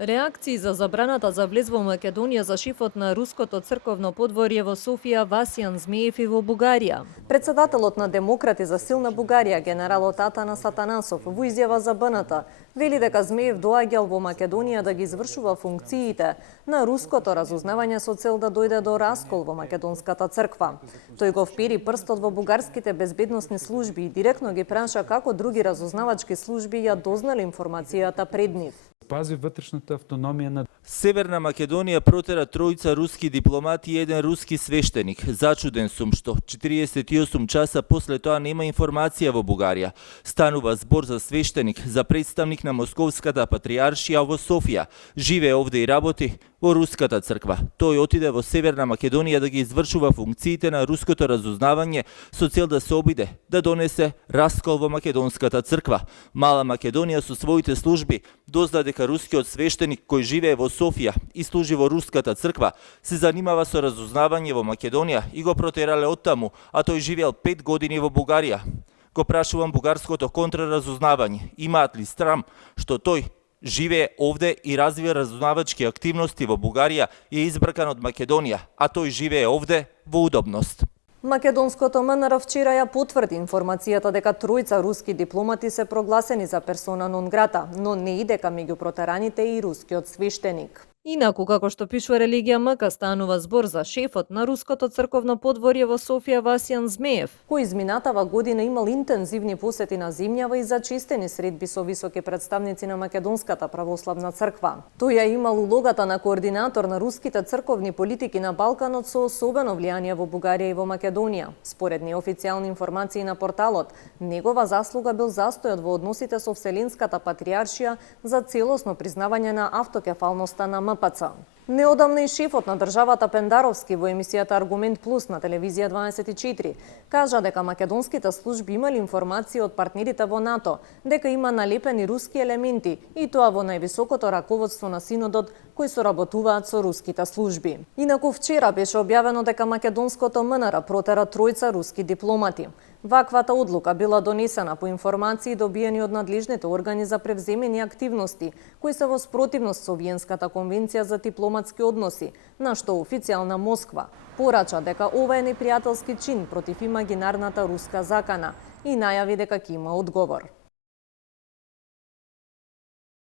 Реакции за забраната за влез во Македонија за шефот на Руското црковно подворје во Софија Васјан Змеев и во Бугарија. Председателот на Демократи за силна Бугарија, генералот Атанас Атанасов, во изјава за БНТ, вели дека Змеев доаѓал во Македонија да ги извршува функциите на руското разузнавање со цел да дојде до раскол во македонската црква. Тој го впери прстот во бугарските безбедносни служби и директно ги праша како други разузнавачки служби ја дознали информацијата пред нив. Пази вътрешната автономия на Северна Македонија протера тројца руски дипломати и еден руски свештеник. Зачуден сум што 48 часа после тоа нема информација во Бугарија. Станува збор за свештеник, за представник на Московската патриаршија во Софија. Живее овде и работи во Руската црква. Тој отиде во Северна Македонија да ги извршува функциите на руското разузнавање со цел да се обиде да донесе раскол во Македонската црква. Мала Македонија со своите служби дозна дека рускиот свештеник кој живее во Софија и служи во Руската црква се занимава со разузнавање во Македонија и го протерале оттаму, а тој живеел 5 години во Бугарија. Го прашувам бугарското контраразузнавање, имаат ли срам што тој живее овде и развива разузнавачки активности во Бугарија и е избркан од Македонија, а тој живее овде во удобност. Македонското МНР вчера ја потврди информацијата дека тројца руски дипломати се прогласени за персона нон грата, но не и дека меѓу протераните и рускиот свештеник. Инаку, како што пишува Религија МК, станува збор за шефот на Руското црковно подворје во Софија Васјан Змеев, кој изминатава година имал интензивни посети на земјава и зачистени средби со високи представници на Македонската православна црква. Тој ја имал улогата на координатор на руските црковни политики на Балканот со особено влијание во Бугарија и во Македонија. Според неофицијални информации на порталот, негова заслуга бил застојот во односите со Вселенската патриаршија за целосно признавање на автокефалноста на МПЦ. Неодамна и шефот на државата Пендаровски во емисијата Аргумент Плюс на телевизија 24 кажа дека македонските служби имали информација од партнерите во НАТО дека има налепени руски елементи и тоа во највисокото раководство на синодот кои соработуваат со руските служби. Инаку вчера беше објавено дека македонското МНР протера тројца руски дипломати. Ваквата одлука била донесена по информации добиени од надлежните органи за превземени активности, кои се во спротивност со Виенската конвенција за дипломатски односи, на што официјална Москва порача дека ова е непријателски чин против имагинарната руска закана и најави дека ќе има одговор.